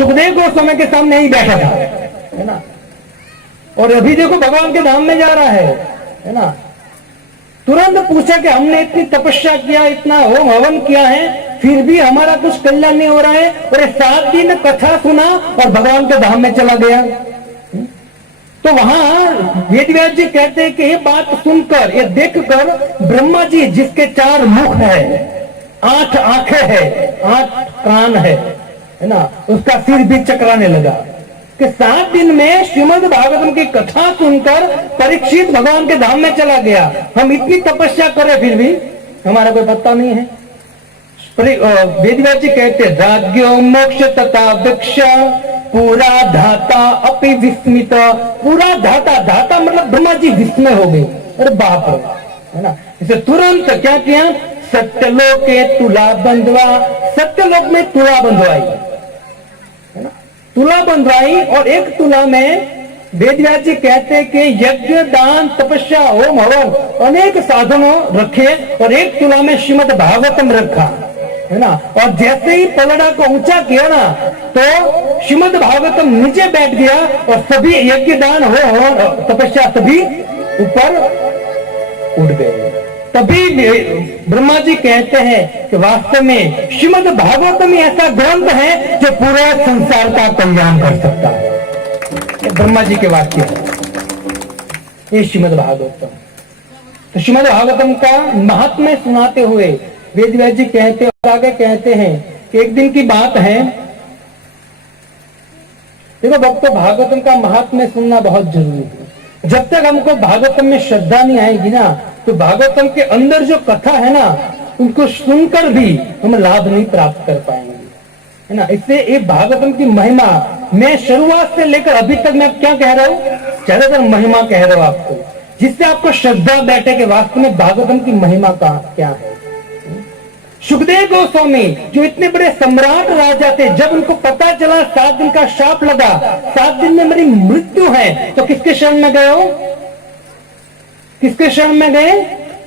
सुखदेव गोस्वामी के सामने ही बैठा था, है ना। और अभी देखो भगवान के धाम में जा रहा है ना। तुरंत पूछा कि हमने इतनी तपस्या किया, इतना होम हवन किया है, फिर भी हमारा कुछ कल्याण नहीं हो रहा है। और 7 दिन कथा सुना और भगवान के धाम में चला गया। तो वहां वेदव्यास जी कहते हैं कि ये बात सुनकर, ये देखकर ब्रह्मा जी, जिसके 4 मुख है, 8 आंखें है, 8 कान है ना, उसका सिर भी चकराने लगा कि 7 दिन में श्रीमद् भागवतम की कथा सुनकर परीक्षित भगवान के धाम में चला गया। हम इतनी तपस्या करें फिर भी हमारा कोई पत्ता नहीं है। वेदव्यास जी कहते हैं राज्ञो मोक्ष तथा वृक्ष पूरा धाता अपि विस्मित। पूरा धाता, धाता मतलब ब्रह्मा जी विस्मय हो गए, अरे बाप रे, है ना। इसे तुरंत क्या किया, सत्यलोक के तुला बंधवा, सत्यलोक में तुला बंधवाई, है ना, तुला बंधवाई। और एक तुला में वेदव्यास जी कहते हैं कि यज्ञ दान तपस्या होम हवन अनेक साधनों रखे और एक तुला में श्रीमद् भागवतम रखा, है ना। और जैसे ही पलड़ा को ऊंचा किया ना, तो श्रीमद् भागवतम नीचे बैठ गया और सभी यज्ञ दान हो तपस्या सभी ऊपर उठ गए। तभी ब्रह्मा जी कहते हैं कि वास्तव में श्रीमद् भागवतम ही ऐसा ग्रंथ है जो पूरे संसार का कल्याण कर सकता है। ये ब्रह्मा जी के वाक्य है, ये श्रीमद् भागवतम। तो श्रीमद् भागवतम का महात्म्य सुनाते हुए वेदव्यास जी कहते और आगे कहते हैं कि एक दिन की बात है। देखो भक्तों, भागवतम का महात्म्य सुनना बहुत जरूरी है। जब तक हमको भागवतम में श्रद्धा नहीं आएगी ना, तो भागवतम के अंदर जो कथा है ना, उनको सुनकर भी हम लाभ नहीं प्राप्त कर पाएंगे, है ना। इससे ये भागवतम की महिमा, मैं शुरुआत से लेकर अभी तक मैं क्या कह रहा हूँ, ज्यादातर महिमा कह रहा हूं आपको, जिससे आपको श्रद्धा बैठे कि वास्तव में भागवतम की महिमा का क्या है। सुखदेव गोस्वामी जो इतने बड़े सम्राट राजा थे, जब उनको पता चला 7 दिन का शाप लगा, 7 दिन में मेरी मृत्यु है, तो किसके शरण में गए हो, किसके शरण में गए,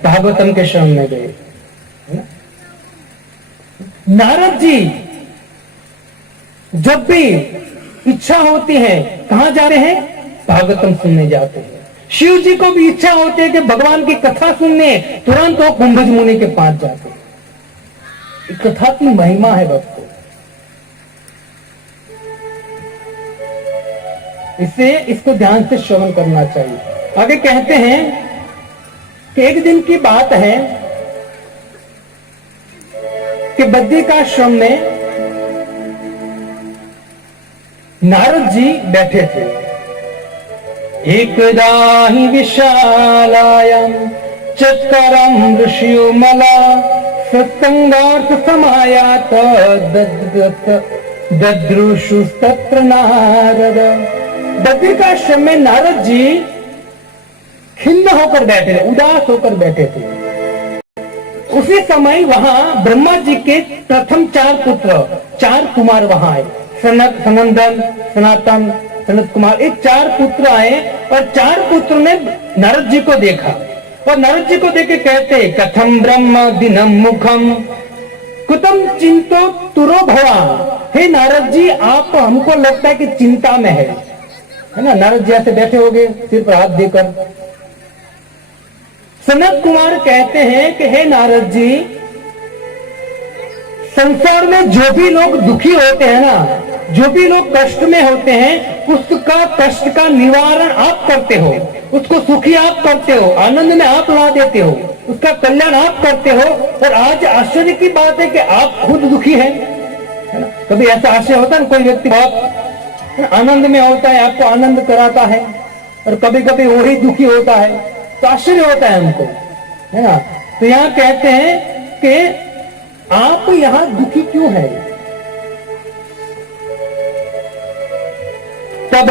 भागवतम के शरण में गए। नारद जी जब भी इच्छा होती है कहां जा रहे हैं, भागवतम सुनने जाते हैं। शिव जी को भी इच्छा होती है कि भगवान की कथा सुनने, तुरंत वो कुंभज मुनि के पास जाते हैं। कथा की महिमा है भक्तों, इससे इसको ध्यान से श्रवण करना चाहिए। आगे कहते हैं कि एक दिन की बात है कि बद्रिकाश्रम में नारद जी बैठे थे। एकदा हि विशालायां चत्करं ऋषियोमला सत्संगार्थ समायात दद्रुषुस्तत्र नारद। बद्रिकाश्रम में नारद जी खिन्न होकर बैठे थे, उदास होकर बैठे थे। उसी समय वहां ब्रह्मा जी के प्रथम 4 पुत्र, 4 कुमार वहां आए, सनक, सनंदन, सनातन, सनत कुमार, ये 4 पुत्र आए। और 4 पुत्र ने नारद जी को देखा और नारद जी को देख के कहते, कथम ब्रह्म दिनम मुखम कुतम चिंतो तुरो भवा। हे नारद जी, आप हमको लगता है कि चिंता में है ना। नारद जी ऐसे बैठे होंगे सिर पर हाथ देकर। सनत कुमार कहते हैं कि हे नारद जी, संसार में जो भी लोग दुखी होते हैं ना, जो भी लोग कष्ट में होते हैं, उसका कष्ट का निवारण आप करते हो, उसको सुखी आप करते हो, आनंद में आप ला देते हो, उसका कल्याण आप करते हो। और आज आश्चर्य की बात है कि आप खुद दुखी हैं, है ना। कभी ऐसा आश्चर्य होता है, कोई व्यक्ति बहुत आनंद में होता है, आपको आनंद कराता है, और कभी कभी वही दुखी होता है, तो आश्चर्य होता है हमको, है ना। तो यहाँ कहते हैं कि आप यहां दुखी क्यों है। तब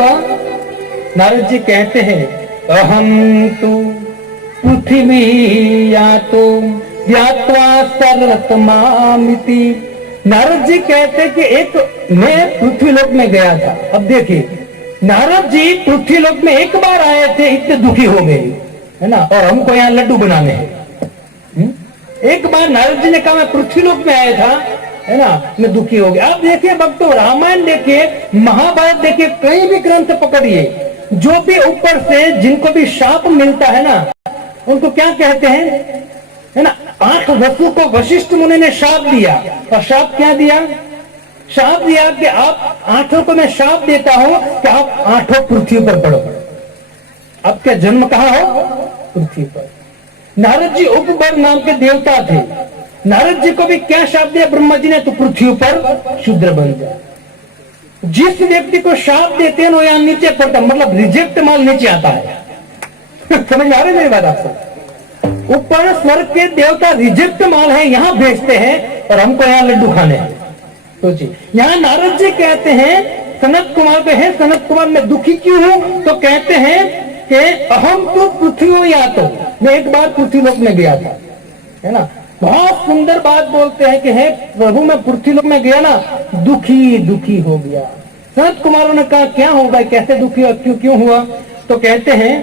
नारद जी कहते हैं, अहम तु पृथ्वी या तो ज्ञात्वा सर्वतमामिति। नारद जी कहते कि एक मैं पृथ्वीलोक में गया था। अब देखिए, नारद जी पृथ्वीलोक में एक बार आए थे, इतने दुखी हो गए, है ना, और हमको यहाँ लड्डू बनाने हैं। एक बार नारद जी ने कहा मैं पृथ्वीलोक में आया था, है ना, मैं दुखी हो गया। आप देखिए भक्तों, रामायण देखिए, महाभारत देखिए, कई भी ग्रंथ पकड़िए, जो भी ऊपर से जिनको भी शाप मिलता है ना, उनको क्या कहते हैं, है ना, 8 वसु को वशिष्ठ मुनि ने शाप दिया। और शाप क्या दिया? शाप दिया कि आप 8 को मैं शाप देता हूं कि आप 8 पृथ्वी पर पड़ो। आपका जन्म कहां हो? पृथ्वी पर। नारद जी उपवर नाम के देवता थे। नारद जी को भी क्या शाप दिया ब्रह्मा जी ने? तो पृथ्वी पर शूद्र बन जाए। जिस व्यक्ति को शाप देते हैं वो यहां नीचे पड़ता, मतलब रिजेक्ट माल नीचे आता है। समझ में आ रही मेरी बात आपको? ऊपर स्वर्ग के देवता रिजेक्ट माल है, यहां भेजते हैं और हमको यहां लड्डू खाने हैं। सोचिए, यहां नारद जी कहते हैं सनत कुमार को, है सनत कुमार मैं दुखी क्यों हूं? तो कहते हैं कि अहम तो पृथ्वी हो, या तो मैं एक बार पृथ्वी लोक में गया था, है ना। बहुत सुंदर बात बोलते हैं कि हे प्रभु मैं पृथ्वी लोक में गया ना, दुखी दुखी हो गया। सनत कुमारों ने कहा क्या होगा, कैसे दुखी हुआ, क्यों क्यों हुआ? तो कहते हैं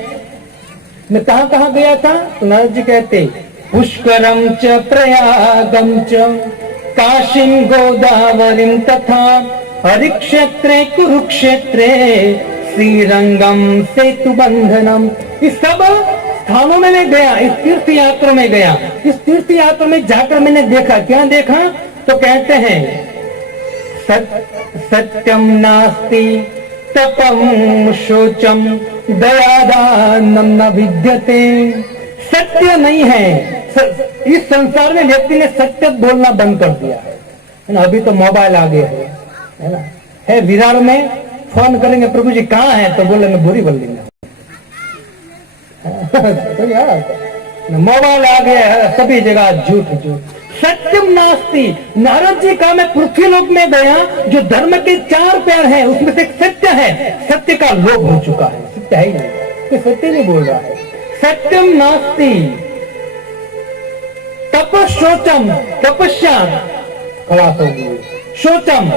मैं कहां कहां गया था? तो नारद जी कहते पुष्करम च प्रयागम च काशीं गोदावरीं तथा हरिक्षेत्रे कुरुक्षेत्रे श्रीरंगम सेतु बंधनम। इस सब स्थानों में मैं गया, इस तीर्थ यात्रा में गया। इस तीर्थ यात्रा में जाकर मैंने देखा, क्या देखा? तो कहते हैं सत्यम नास्ति तपम शोचम दयादानम न विद्यते। सत्य नहीं है, इस संसार में व्यक्ति ने सत्य बोलना बंद कर दिया है ना। अभी तो मोबाइल आ गया है ना, है विरार में फोन करेंगे प्रभु जी कहाँ है, तो बोलेंगे बुरी बोल देंगे। तो यार मोबाइल आ गया है, सभी जगह झूठ झूठ। सत्यम नास्ति, नारद जी का मैं पृथ्वी लोक में गया, जो धर्म के 4 पैर हैं उसमें से एक सत्य है, सत्य का लोभ हो चुका है, सत्य है ही नहीं, तो सत्य नहीं बोल रहा है। सत्यम नास्ति तपशोचम, तपस्या खलास होगी, शोचम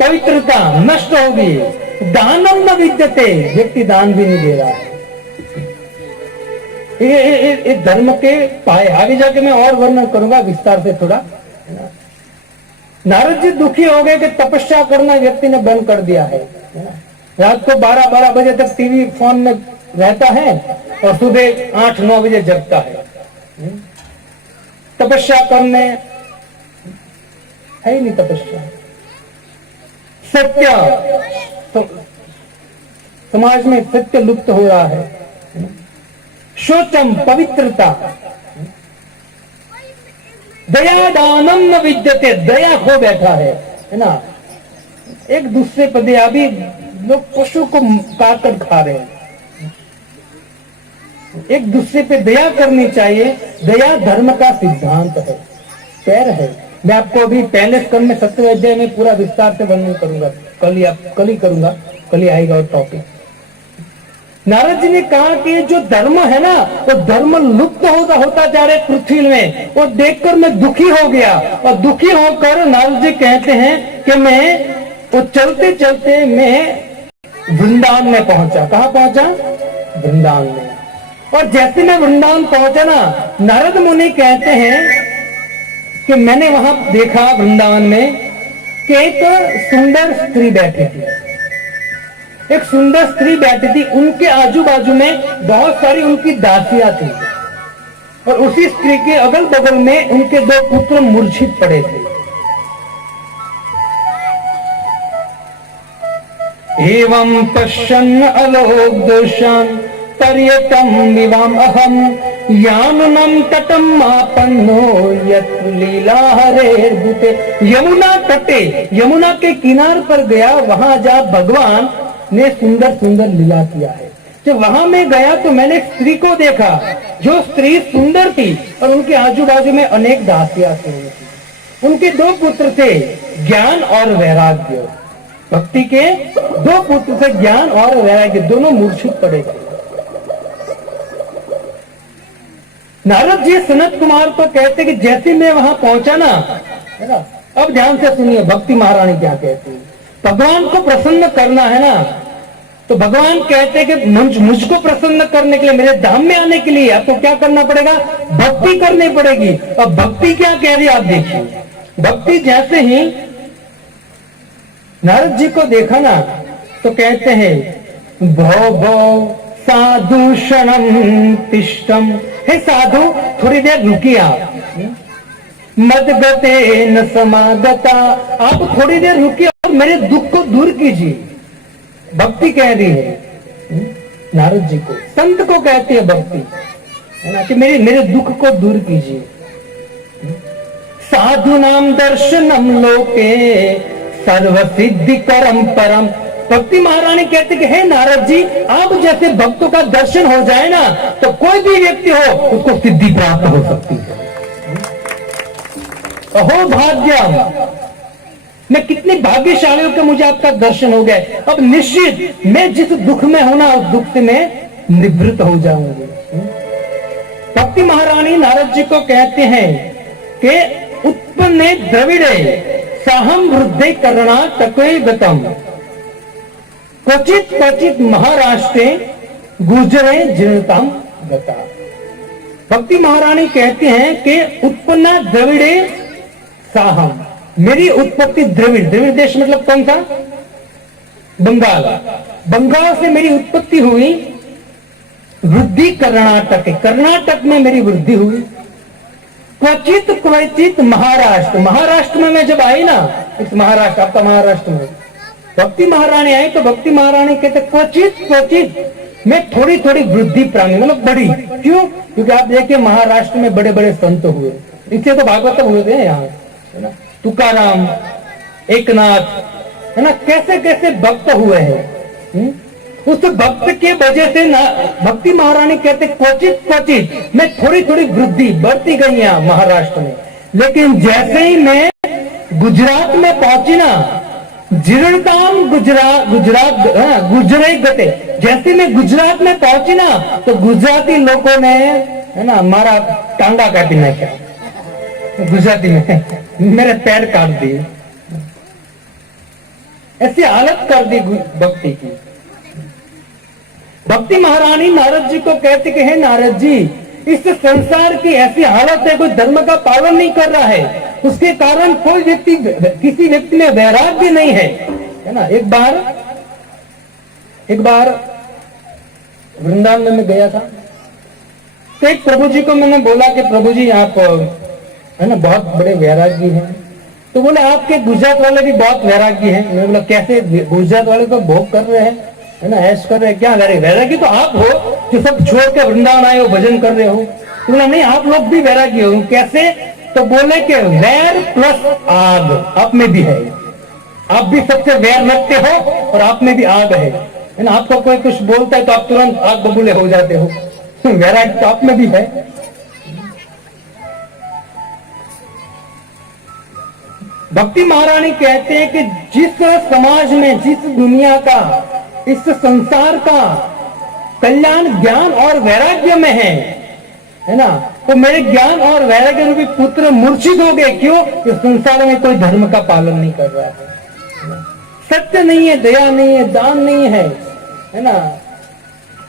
पवित्रता नष्ट होगी, दानम न विद्यते, व्यक्ति दान भी नहीं दे रहा है। ये धर्म के पाए, आगे जाके मैं और वर्णन करूंगा विस्तार से थोड़ा। नारद जी दुखी हो गए कि तपस्या करना व्यक्ति ने बंद कर दिया है। रात को 12-12 बजे तक टीवी फोन में रहता है और सुबह 8-9 बजे जगता है। तपस्या करने है ही नहीं तपस्या। सत्य, समाज में सत्य लुप्त हो रहा है। शोचम पवित्रता, दया दानम न विद्यते, दया खो बैठा है ना। एक दूसरे पर दया, अभी लोग पशु को काटकर खा रहे हैं। एक दूसरे पे दया करनी चाहिए। दया धर्म का सिद्धांत है, पैर है। मैं आपको अभी पहले स्कंद में 7वें अध्याय में पूरा विस्तार से वर्णन करूंगा, कल ही करूंगा, कल ही आएगा और टॉपिक। नारद जी ने कहा कि जो धर्म है ना, वो धर्म लुप्त होता जा रहा है पृथ्वी में, और देखकर मैं दुखी हो गया। और दुखी होकर नारद जी कहते हैं कि मैं वो चलते चलते मैं वृंदावन में पहुंचा। कहां पहुंचा? वृंदावन में। और जैसे मैं वृंदावन पहुंचा ना, नारद मुनि कहते हैं कि मैंने वहां देखा वृंदावन में कि एक सुंदर स्त्री बैठी थी। एक सुंदर स्त्री बैठी थी, उनके आजू बाजू में बहुत सारी उनकी दासियां थी, और उसी स्त्री के अगल बगल में उनके 2 पुत्र मूर्छित पड़े थे। एवं पश्यन् अलोक दोषान् पर्यटम विवाम अहम यामुनम तटम आपन्नो यत्र लीला हरेर्भूते। यमुना तटे, यमुना के किनार पर गया, वहां जा भगवान ने सुंदर सुंदर लीला किया है। जब वहां में गया तो मैंने एक स्त्री को देखा, जो स्त्री सुंदर थी और उनके आजू बाजू में अनेक दासियां थी। उनके 2 पुत्र थे, ज्ञान और वैराग्य। भक्ति के 2 पुत्र थे, ज्ञान और वैराग्य, दोनों मूर्छित पड़े थे। नारद जी सनत कुमार को कहते कि जैसे मैं वहां पहुंचा ना, है ना, अब ध्यान से सुनिए भक्ति महारानी क्या कहती है। भगवान को प्रसन्न करना है ना, तो भगवान कहते कि मुझको प्रसन्न करने के लिए, मेरे धाम में आने के लिए आपको क्या करना पड़ेगा? भक्ति करनी पड़ेगी। और भक्ति क्या कह रही है आप देखिए। भक्ति जैसे ही नारद जी को देखा ना तो कहते हैं भो भो साधु क्षणम तिष्ठम, हे साधु थोड़ी देर रुकिए आप, मदगते न समागता, आप थोड़ी देर रुकिए और मेरे दुख को दूर कीजिए। भक्ति कह रही है नारद जी को, संत को कहती है भक्ति, है ना, कि मेरे दुख को दूर कीजिए। साधु नाम दर्शनम लोके सर्व सिद्धि करम परम, भक्ति महारानी कहते कि हे नारद जी, आप जैसे भक्तों का दर्शन हो जाए ना तो कोई भी व्यक्ति हो उसको सिद्धि प्राप्त हो सकती है। अहो भाग्यम, मैं कितनी भाग्यशाली हूं कि मुझे आपका दर्शन हो गया। अब निश्चित मैं जिस दुख में हूं ना उस दुख से मैं निवृत्त हो जाऊंगी। भक्ति महारानी नारद जी को कहते हैं कि उत्पन्ने द्रविड़े साहम वृद्धि करना तकवे गतम, क्वचित क्वचित महाराष्ट्रे गुजरे जीर्णतम गता। भक्ति महारानी कहते हैं कि उत्पन्ना द्रविड़े साहम, मेरी उत्पत्ति द्रविड़, द्रविड़ देश मतलब कौन सा? बंगाल, बंगाल से मेरी उत्पत्ति हुई। वृद्धि कर्नाटक, कर्नाटक में मेरी वृद्धि हुई। क्वचित क्वचित महाराष्ट्र, महाराष्ट्र में मैं जब आई ना, इस महाराष्ट्र, आपका महाराष्ट्र में भक्ति महारानी आई तो भक्ति महारानी कहते क्वचित क्वचित मैं थोड़ी थोड़ी वृद्धि प्राणी, मतलब बड़ी। क्यों? क्योंकि आप देखिए महाराष्ट्र में बड़े बड़े संत हुए, इससे तो भागवत हुए थे यहाँ, है ना, तुकाराम, एकनाथ, है ना, कैसे कैसे भक्त हुए हैं। उस भक्त के वजह से ना भक्ति महारानी कहते क्वचित क्वचित मैं थोड़ी थोड़ी वृद्धि बढ़ती गई यहाँ महाराष्ट्र में। लेकिन जैसे ही मैं गुजरात में पहुंची ना, जीर्णताम गुजरात गुजरे गते, जैसे मैं गुजरात में पहुंची ना तो गुजराती लोगों ने, है ना, हमारा टांगा काटी ना, क्या गुजराती में मेरे पैर काट दिए, ऐसी हालत कर दी भक्ति की। भक्ति महारानी नारद जी को कहते कि हे नारद जी, इस संसार की ऐसी हालत है, कोई धर्म का पालन नहीं कर रहा है, उसके कारण कोई व्यक्ति, किसी व्यक्ति में वैराग्य नहीं है ना। एक बार वृंदावन में मैं गया था तो एक प्रभु जी को मैंने बोला कि प्रभु जी आप, है ना, बहुत बड़े वैरागी हैं। तो बोले आपके गुजरात वाले भी बहुत वैरागी हैं। मैंने बोला कैसे? गुजरात वाले तो भोग कर रहे हैं, है ना, ऐश कर रहे हैं, क्या करे? वैरागी तो आप हो जो सब छोड़ के वृंदावन आए हो, भजन कर रहे हो। तो बोला नहीं, आप लोग भी वैरागी हो। कैसे? तो बोले कि वैर प्लस आग आप में भी है, आप भी सबसे वैर रखते हो और आप में भी आग है ना। आपको कोई कुछ बोलता है तो आप तुरंत आग बबूले हो जाते हो, वैराग तो आप में भी है। भक्ति महारानी कहते हैं कि जिस समाज में, जिस दुनिया का, इस संसार का कल्याण ज्ञान और वैराग्य में है ना, तो मेरे ज्ञान और वैराग्य रूपी पुत्र मूर्छित हो गए। क्यों? इस संसार में कोई धर्म का पालन नहीं कर रहा है, सत्य नहीं है, दया नहीं है, दान नहीं है ना,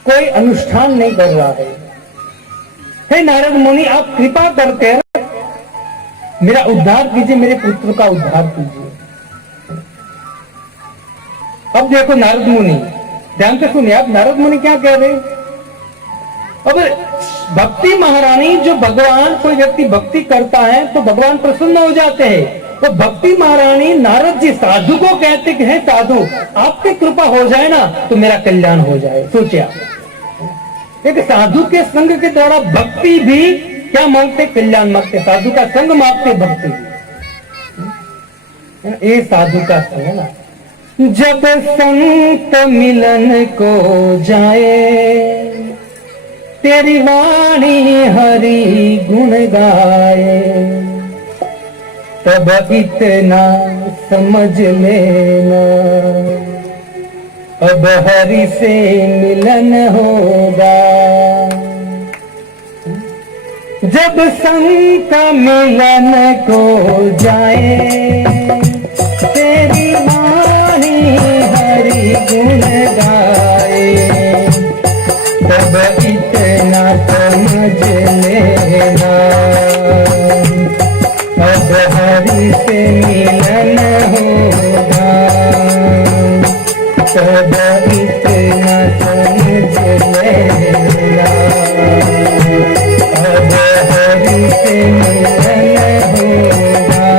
कोई अनुष्ठान नहीं कर रहा है। हे नारद मुनि, आप कृपा करके मेरा उद्धार कीजिए, मेरे पुत्र का उद्धार कीजिए। अब देखो नारद मुनि, ध्यान से सुनिए आप, नारद मुनि क्या कह रहे हैं। अब भक्ति महारानी, जो भगवान, कोई व्यक्ति भक्ति करता है तो भगवान प्रसन्न हो जाते हैं। तो भक्ति महारानी नारद जी साधु को कहते कि हे साधु, आपकी कृपा हो जाए ना तो मेरा कल्याण हो जाए। सोचिए आप, एक साधु के संग के द्वारा भक्ति भी क्या मांगते? कल्याण मांगते। साधु का संग मांगते भक्ति भी, ये साधु का संग है ना। जब संत मिलन को जाए, तेरी वाणी हरि गुण गाए, तब इतना समझ लेना, अब हरि से मिलन होगा। जब संत मिलन को जाए, तेरी वाणी हरि गुण गाए, तब इतना समझ लेना, अब हरि तब इतना समझ लेना, अब हरि से मिलन होगा।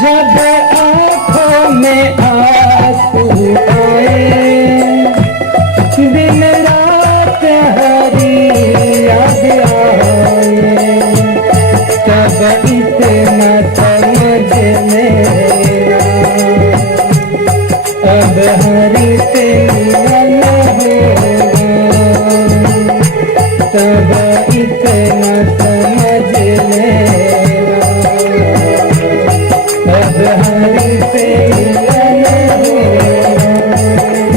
जब आँखों में आंसू आए, दिन रात हरी याद आए, तब इतना समझ लेना, अब हरि से मिलन होगा, तब इतना समझ लेना, अब हरि से मिलन होगा।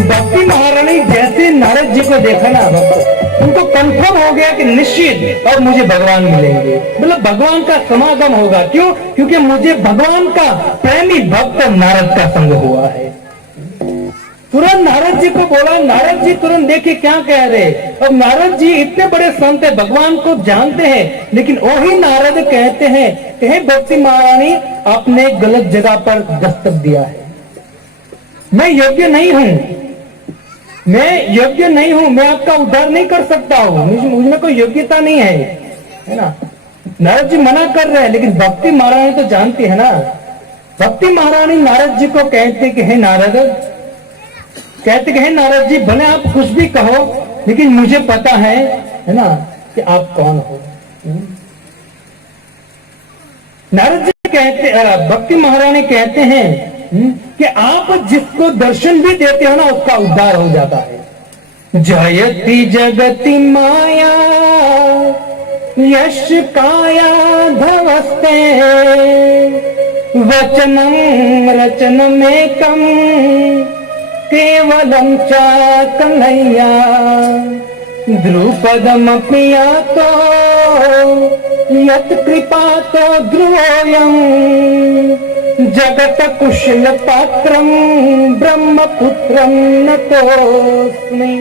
भक्ति महारानी जैसे नारद जी को देखा ना भक्त, उनको कंफर्म हो गया कि निश्चित अब मुझे भगवान मिलेंगे, मतलब भगवान का समागम होगा। क्यों? क्योंकि मुझे भगवान का प्रेमी भक्त नारद का संग हुआ है। तुरंत नारद जी को बोला, नारद जी तुरंत देखे क्या कह रहे। अब नारद जी इतने बड़े संत है, भगवान को जानते हैं, लेकिन वही नारद कहते हैं कि हे भक्ति महारानी, आपने गलत जगह पर दस्तक दिया है। मैं योग्य नहीं हूं, मैं योग्य नहीं हूं, मैं आपका उद्धार नहीं कर सकता हूं, मुझ में कोई योग्यता नहीं है ना। नारद जी मना कर रहे हैं, लेकिन भक्ति महारानी तो जानती है ना। भक्ति महारानी नारद जी को कहते कि हे नारद, कहते हैं नारद जी, भले आप कुछ भी कहो, लेकिन मुझे पता है ना कि आप कौन हो। नारद जी कहते, भक्ति महारानी कहते हैं कि आप जिसको दर्शन भी देते हो ना, उसका उद्धार हो जाता है। जयति जगति माया यश काया धवस्ते, वचनम रचनमेकम केवलम चाकलैया, ध्रुपदमपि यातो यत् कृपातो ध्रुवोऽयं, जगत कुशल पात्रम ब्रह्मपुत्रम नतोऽस्मि।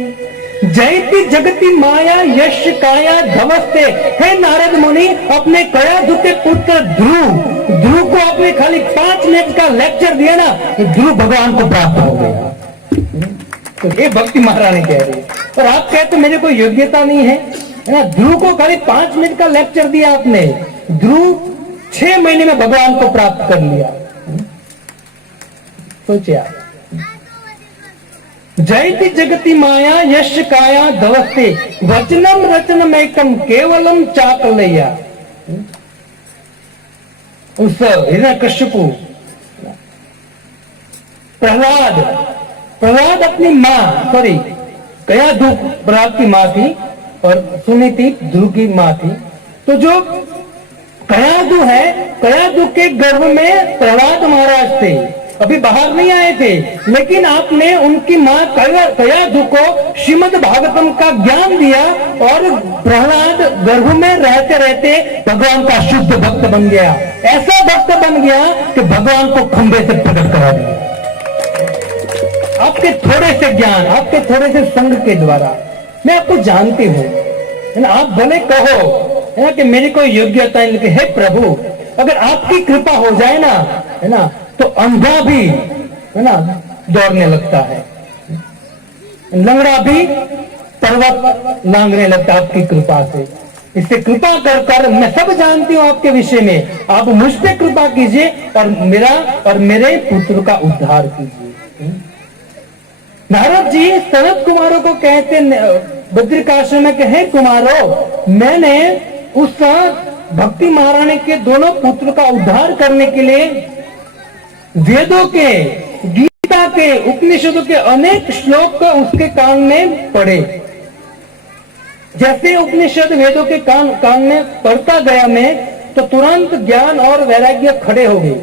जयति जगति माया यश काया धवस्ते। हे नारद मुनि, अपने कया दुते पुत्र ध्रुव को आपने खाली 5 मिनट का लेक्चर दिया ना, ध्रुव भगवान को प्राप्त हो गया। तो ये भक्ति महारानी कह रही है। और आप कहते मेरे कोई योग्यता नहीं है ना। ध्रुव को खाली 5 मिनट का लेक्चर दिया आपने, ध्रुव 6 महीने में भगवान को प्राप्त कर लिया। सोचिए आप। जयति जगति माया यश काया धवस्ते, वचनम रचनमेकम केवलम चाकलैया। उस हिरण्यकश्यपु, प्रहलाद अपनी माँ, सॉरी कयाधु प्रहलाद की माँ थी और सुनीति ध्रुव की माँ थी। तो जो कयाधु है, कयाधु के गर्भ में प्रहलाद महाराज थे, अभी बाहर नहीं आए थे, लेकिन आपने उनकी माँ कयाधु को श्रीमद् भागवतम का ज्ञान दिया और प्रहलाद गर्भ में रहते रहते भगवान का शुद्ध भक्त बन गया। ऐसा भक्त बन गया कि भगवान को खंबे से प्रकट करा दिया। आपके थोड़े से ज्ञान, आपके थोड़े से संग के द्वारा। मैं आपको जानती हूँ, है ना। आप भले कहो है ना कि मेरी कोई योग्यता नहीं, लेकिन हे प्रभु, अगर आपकी कृपा हो जाए ना, है ना, तो अंधा भी है ना दौड़ने लगता है, लंगड़ा भी पर्वत लांघने लगता है आपकी कृपा से। इससे कृपा कर कर, मैं सब जानती हूँ आपके विषय में, आप मुझ पे कृपा कीजिए और मेरा और मेरे पुत्र का उद्धार कीजिए। नारद जी सनत कुमारों को कहते बद्रिकाश्रम में, कहे कुमारों, मैंने उस भक्ति महारानी के दोनों पुत्र का उद्धार करने के लिए वेदों के, गीता के, उपनिषदों के अनेक श्लोक उसके कान में पढ़े। जैसे उपनिषद वेदों के कान में पढ़ता गया मैं, तो तुरंत ज्ञान और वैराग्य खड़े हो गए।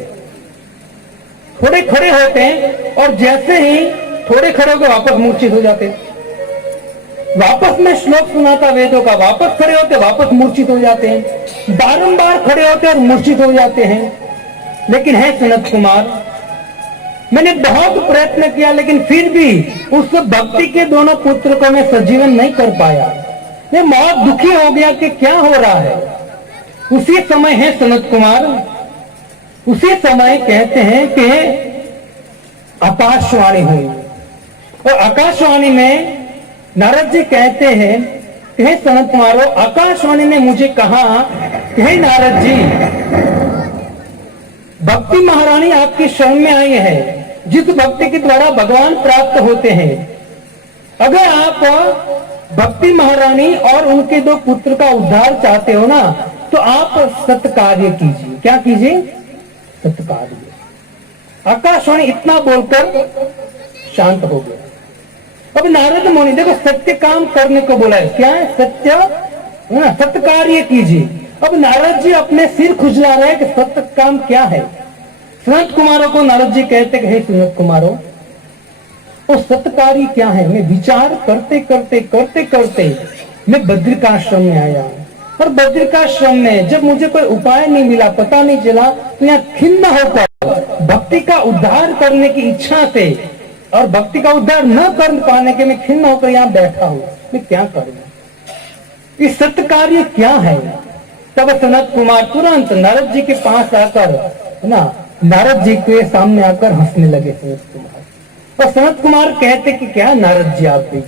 थोड़े खड़े होते हैं और जैसे ही थोड़े खड़े होकर वापस मूर्छित हो जाते। वापस में श्लोक सुनाता वेदों का, वापस खड़े होते, वापस मूर्छित हो जाते हैं। बारंबार खड़े होते और मूर्छित हो जाते हैं। लेकिन है सनत कुमार, मैंने बहुत प्रयत्न किया लेकिन फिर भी उस भक्ति के दोनों पुत्र को मैं सजीवन नहीं कर पाया। मैं बहुत दुखी हो गया कि क्या हो रहा है। उसी समय है सनत कुमार, उसी समय कहते हैं कि आकाशवाणी हुई और आकाशवाणी में नारद जी कहते हैं कि हे सनत कुमारो, आकाशवाणी ने मुझे कहा कि हे नारद जी, भक्ति महारानी आपकी शरण में आई है, जिस भक्ति के द्वारा भगवान प्राप्त होते हैं। अगर आप भक्ति महारानी और उनके दो पुत्र का उद्धार चाहते हो ना, तो आप सत्कार्य कीजिए। क्या कीजिए? सत्कार्य। आकाशवाणी इतना बोलकर शांत हो गया। अब नारद मुनि देखो सत्य काम करने को बोला है। क्या है? सत्य, सत्कार्य कीजिए। अब नारद जी अपने सिर खुजला रहे कि सत्य काम क्या है। सनत कुमारों को नारद जी कहते हैं, सनत कुमारों, वो सत्कार्य क्या है? मैं विचार करते करते करते करते मैं बद्रिकाश्रम में आया और बद्रिकाश्रम में जब मुझे कोई उपाय नहीं मिला, पता नहीं चला, तो यहाँ खिन्न होकर भक्ति का उद्धार करने की इच्छा से और भक्ति का उद्धार न कर पाने के मैं खिन्न होकर यहाँ बैठा हूं। मैं क्या करूं? इस सत्य कार्य क्या है? तब सनत कुमार तुरंत नारद जी के पास आकर, है ना, नारद जी के सामने आकर हंसने लगे सनत कुमार। और सनत कुमार कहते कि क्या नारद जी आप भी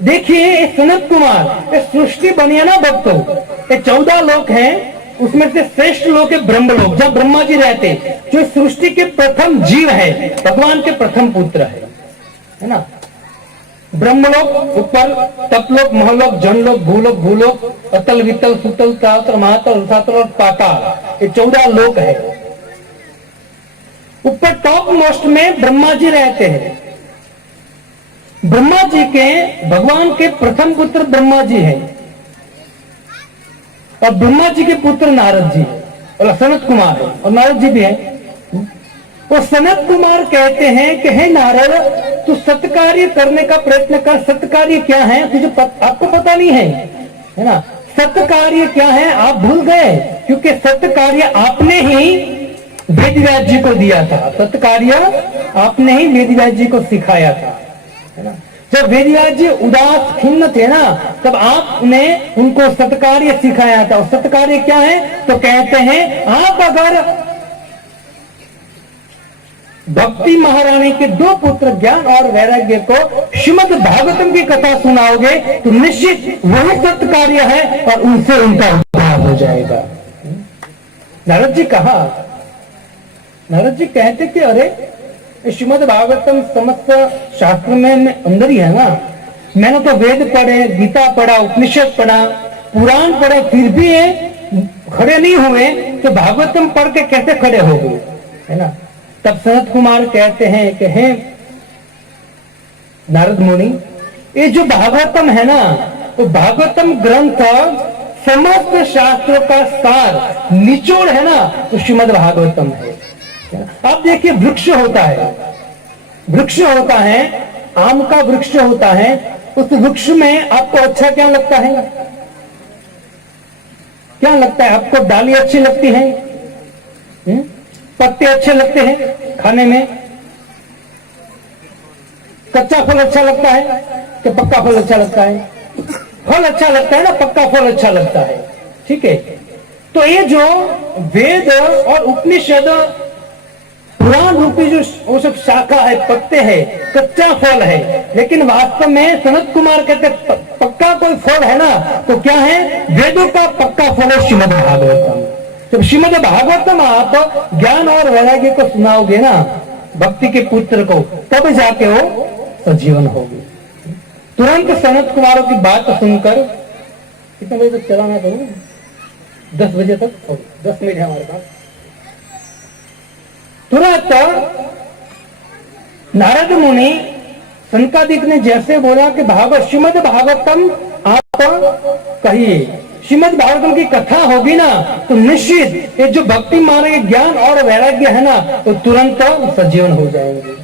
देखिए, सनत कुमार, ये सृष्टि बनी है ना भक्तों, ये 14 लोक हैं, उसमें से श्रेष्ठ लोक है ब्रह्मलोक, जहां ब्रह्मा जी रहते, जो सृष्टि के प्रथम जीव है, भगवान के प्रथम पुत्र है ना। ब्रह्मलोक ऊपर, तपलोक, महलोक, जनलोक, भूलोक, भूलोक, अतल, वितल, सुतल, तातल, महातल, रसातल और पाताल, ये 14 लोक है। ऊपर टॉप मोस्ट में ब्रह्मा जी रहते हैं। ब्रह्मा जी के, भगवान के प्रथम पुत्र ब्रह्मा जी हैं और ब्रह्मा जी के पुत्र नारद जी और सनत कुमार है और नारद जी भी हैं। वो सनत कुमार कहते हैं कि हे नारद, तू सत्कार्य करने का प्रयत्न कर। सत्कार्य क्या है तुझे आपको पता नहीं है ना? सत्कार्य क्या है आप भूल गए, क्योंकि सत्कार्य आपने ही वेदव्यास जी को दिया था। सत्कार्य आपने ही वेदव्यास जी को सिखाया था, है ना। जब वेदव्यास जी उदास खिन्न थे ना, तब आपने उनको सत्कार्य सिखाया था। सत्कार्य क्या है? तो कहते हैं आप अगर भक्ति महारानी के दो पुत्र ज्ञान और वैराग्य को श्रीमद् भागवतम की कथा सुनाओगे तो निश्चित वही सत्कार्य है और उनसे उनका उद्धार हो जाएगा। नारद जी कहा, नारद जी कहते कि अरे श्रीमद् भागवतम समस्त शास्त्र में अंदर ही है ना। मैंने तो वेद पढ़े, गीता पढ़ा, उपनिषद पढ़ा, पुराण पढ़े, फिर भी ये खड़े नहीं हुए, तो भागवतम पढ़ के कैसे खड़े हो गए, है ना। तब सनत कुमार कहते हैं कि हे नारद मुनि, ये जो भागवतम है ना, वो भागवतम ग्रंथ समस्त शास्त्रों का सार निचोड़ है ना, तो श्रीमद् भागवतम है। आप देखिए, वृक्ष होता है, वृक्ष होता है, आम का वृक्ष होता है, उस वृक्ष में आपको अच्छा क्या लगता है? क्या लगता है आपको? डाली अच्छी लगती है, पत्ते अच्छे लगते हैं खाने में, कच्चा फल अच्छा लगता है कि पक्का फल अच्छा लगता है? फल अच्छा लगता है ना, पक्का फल अच्छा लगता है, ठीक है। तो ये जो वेद और उपनिषद पुराण रूपी जो वो सब शाखा है, पत्ते है, कच्चा फल है, लेकिन वास्तव में सनत कुमार कहते पक्का कोई फल है ना, तो क्या है? वेदों का पक्का फल है श्रीमद् भागवतम। जब श्रीमद् भागवतम आप ज्ञान और वैराग्य को सुनाओगे ना भक्ति के पुत्र को, तब जाके वो सजीवन होगी। तुरंत सनत कुमारों की बात सुनकर, कितने बजे तक चलाना था? 10 बजे तक, 10 मिनट है हमारे पास। तुरंत नारद मुनि सनकादिक ने जैसे बोला कि भागवत श्रीमद् भागवतम आप कहिए, श्रीमद् भागवतम की कथा होगी ना, तो निश्चित ये जो भक्ति मार्ग ज्ञान और वैराग्य है ना, तो तुरंत सजीवन हो जाएंगे।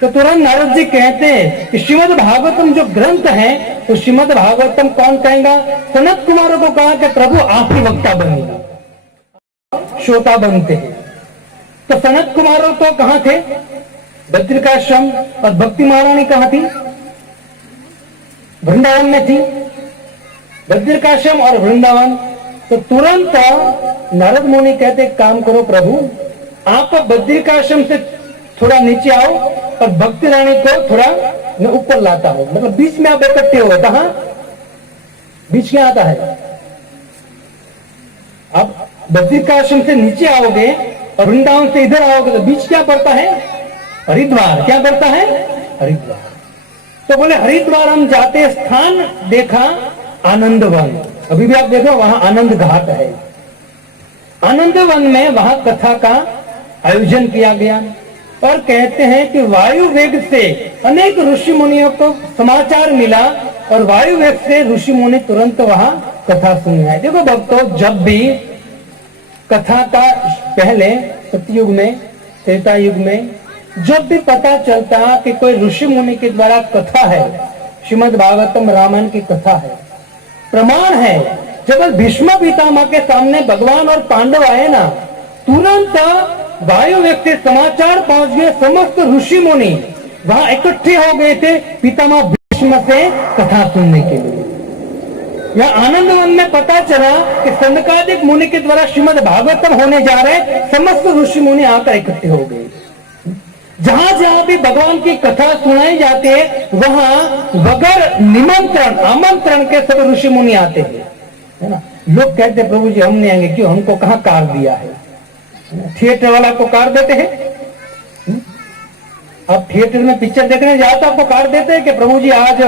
तो तुरंत नारद जी कहते हैं कि श्रीमद् भागवतम जो ग्रंथ है, तो श्रीमद् भागवतम कौन कहेगा? सनत कुमारों को कहा कि प्रभु आप ही वक्ता बनेगा, श्रोता बनते हैं। तो सनत कुमारों तो कहां थे? बद्रिकाश्रम। और भक्ति महारानी कहां थी? वृंदावन में थी। बद्रिकाश्रम और वृंदावन। तो तुरंत नारद मुनि कहते काम करो प्रभु, आप बद्रिकाश्रम से थोड़ा नीचे आओ और भक्ति रानी को थोड़ा मैं ऊपर लाता हूं, मतलब बीच में आप इकट्ठे हो। कहां बीच में आता है? आप बद्रिकाश्रम से नीचे आओगे और वृंदावन से इधर आओगे, तो बीच क्या पड़ता है? हरिद्वार। क्या पड़ता है? हरिद्वार। तो बोले हरिद्वार हम जाते, स्थान देखा आनंदवन। अभी भी आप देखो वहां आनंद घाट है। आनंदवन में वहां कथा का आयोजन किया गया और कहते हैं कि वायु वेग से अनेक ऋषि मुनियों को समाचार मिला और वायु वेग से ऋषि मुनि तुरंत वहां कथा सुनने आए। देखो भक्तों, जब भी कथा का पहले सतयुग में, त्रेता युग में जब भी पता चलता कि कोई ऋषि मुनि के द्वारा कथा है, श्रीमद् भागवतम रामायण की कथा है, प्रमाण है। जब भीष्म पितामह के सामने भगवान और पांडव आए ना, तुरंत वायु वेग से समाचार पहुंच गए। समस्त ऋषि मुनि वहां इकट्ठे हो गए थे पितामह भीष्म से कथा सुनने के लिए। यह आनंदवन में पता चला कि सनकादिक मुनि के द्वारा श्रीमद् भागवतम होने जा रहे। समस्त ऋषि मुनि आकर इकट्ठे हो गए। जहां जहां भी भगवान की कथा सुनाई जाती है, वहां बगैर निमंत्रण आमंत्रण के सब ऋषि मुनि आते हैं, है ना। लोग कहते प्रभु जी हम नहीं आएंगे, क्यों? हमको कहां कार दिया है? थिएटर वाला को कार देते हैं? आप थिएटर में पिक्चर देखने जाओ तो आपको कार देते हैं कि प्रभु जी आज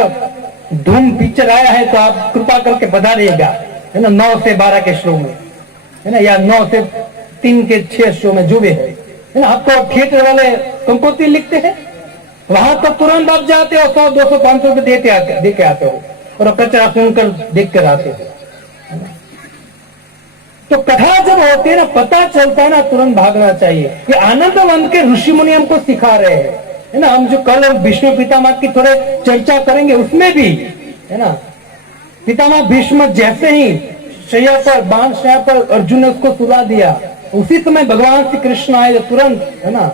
धूम पिक्चर आया है तो आप कृपा करके बधाइएगा, है ना, 9 से 12 के शो में, है ना, या 9 से 3 के 6 शो में जो भी है ना। आपको थिएटर वाले कंकोत्री लिखते हैं, वहां तो तुरंत आप जाते हो, 100, 200, 500 रुपए दे के आते हो और कचरा सुनकर देख कर आते हो। तो कथा जब होती है ना, पता चलता है ना, तुरंत भागना चाहिए। ये आनंदवन के ऋषि मुनि हमको सिखा रहे हैं, है ना। हम जो कल भीष्म पितामह की थोड़े चर्चा करेंगे उसमें भी, है ना, पितामह भीष्म जैसे ही शैया पर, बाण शैया पर अर्जुन ने उसको सुला दिया, उसी समय भगवान श्री कृष्ण आए तुरंत, है ना।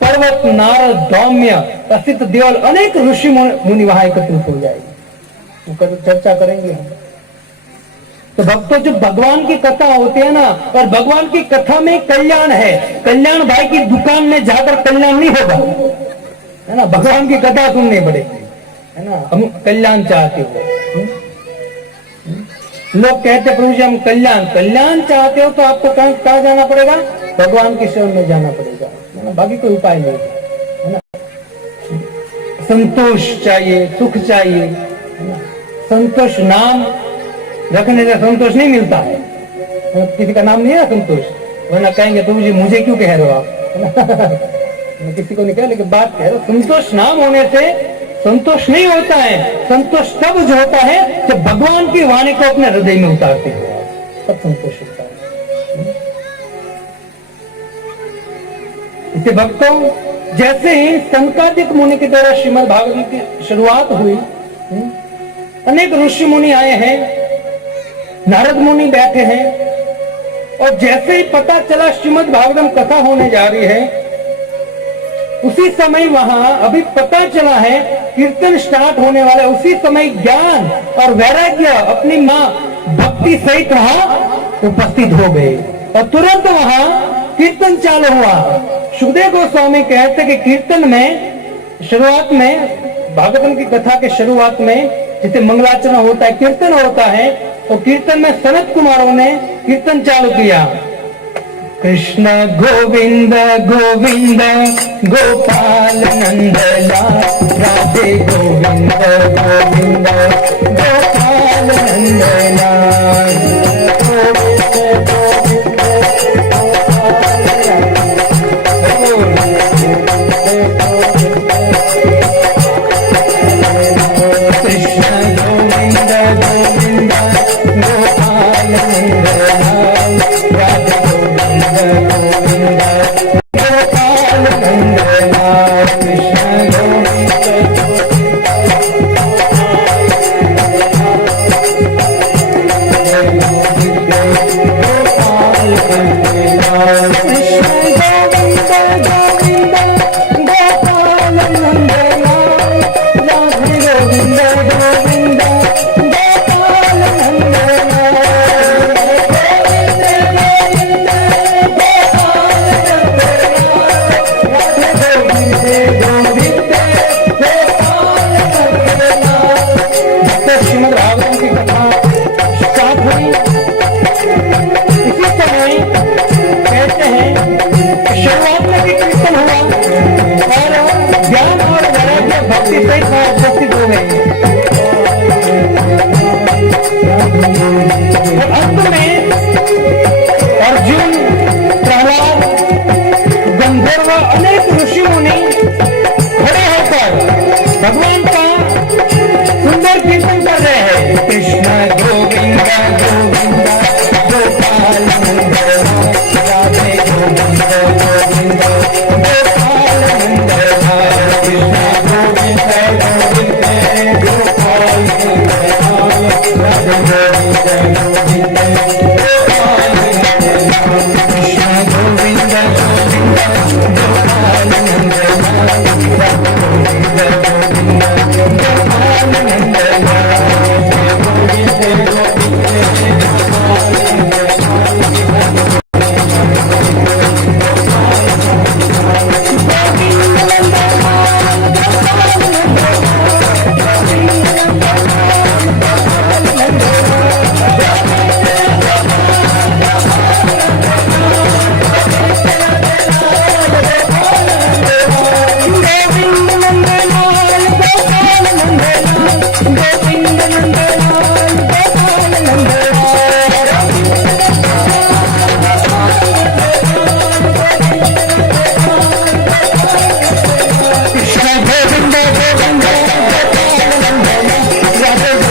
पर्वत, नारद, दौम्य, असित, देवल, अनेक ऋषि मुनि वहां एकत्रित हो जाएगी। तो चर्चा करेंगे हम। तो भक्तों, जो भगवान की कथा होती है ना, और भगवान की कथा में कल्याण है। कल्याण भाई की दुकान में जाकर कल्याण नहीं होगा, है ना। भगवान की कथा सुननी पड़ेगी, है ना। हम कल्याण चाहते हो। लोग कहते प्रभु जी हम कल्याण चाहते हो तो आपको कहां जाना पड़ेगा? भगवान के शरण में जाना पड़ेगा, है ना। बाकी कोई उपाय नहीं, है ना। संतोष चाहिए, सुख चाहिए, है ना। संतोष नाम रखने से संतोष नहीं मिलता है। किसी का नाम नहीं है संतोष, वरना कहेंगे प्रभु जी मुझे क्यों कह रहे हो आप, है ना। किसी को नहीं कह, लेकिन बात कह रहे हो। संतोष नाम होने से संतोष नहीं होता है। संतोष तब जो होता है जब भगवान की वाणी को अपने हृदय में उतारते हो, तब संतोष होता है। इसे भक्तों, जैसे ही सनकादिक मुनि के द्वारा श्रीमद् भागवत की शुरुआत हुई, अनेक ऋषि मुनि आए हैं, नारद मुनि बैठे हैं, और जैसे ही पता चला श्रीमद् भागवतम कथा होने जा रही है, उसी समय वहां अभी पता चला है कीर्तन स्टार्ट होने वाला है। उसी समय ज्ञान और वैराग्य अपनी मां भक्ति सहित वहां उपस्थित हो गए और तुरंत वहां कीर्तन चालू हुआ। सुखदेव गोस्वामी कहते कि कीर्तन में शुरुआत में, भागवतम की कथा के शुरुआत में जैसे मंगलाचरण होता है, कीर्तन होता है, तो कीर्तन में सनत कुमारों ने कीर्तन चालू किया। कृष्ण गोविंद गोविंद गोपाल नंदला, राधे गोविंद गोविंद गोपाल नंदला, कृष्ण गोविंद गोविंद गोपाल नंदला, राधे गोविंद गोपाल नंदना। तो अंत में अर्जुन, प्रहलाद, गंधर्व, अनेक ऋषि मुनि खड़े होकर भगवान का सुंदर कीर्तन कर रहे हैं। कृष्ण गोविंद गोविंद गोपाल नंद राधे गोविंद गोविंद गोपाल नंद कृष्ण गोविंद गोविंद गोपाल नंद राधे गोविंद गोविंद गोपाल नंद कृष्ण गोविंद गोविंद गोपाल नंद राधे गोविंद गोपाल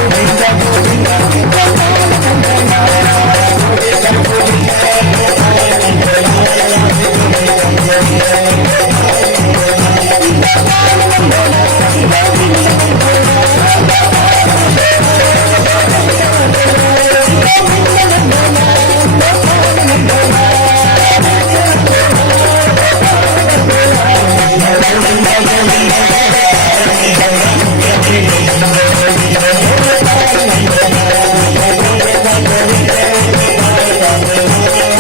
नंद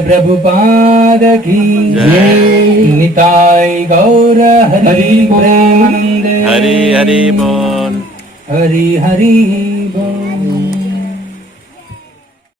प्रभुपाद की जय। निताय गौर हरि हरि बोल। प्रेमानंद हरि हरि बोल। हरि हरि बोल।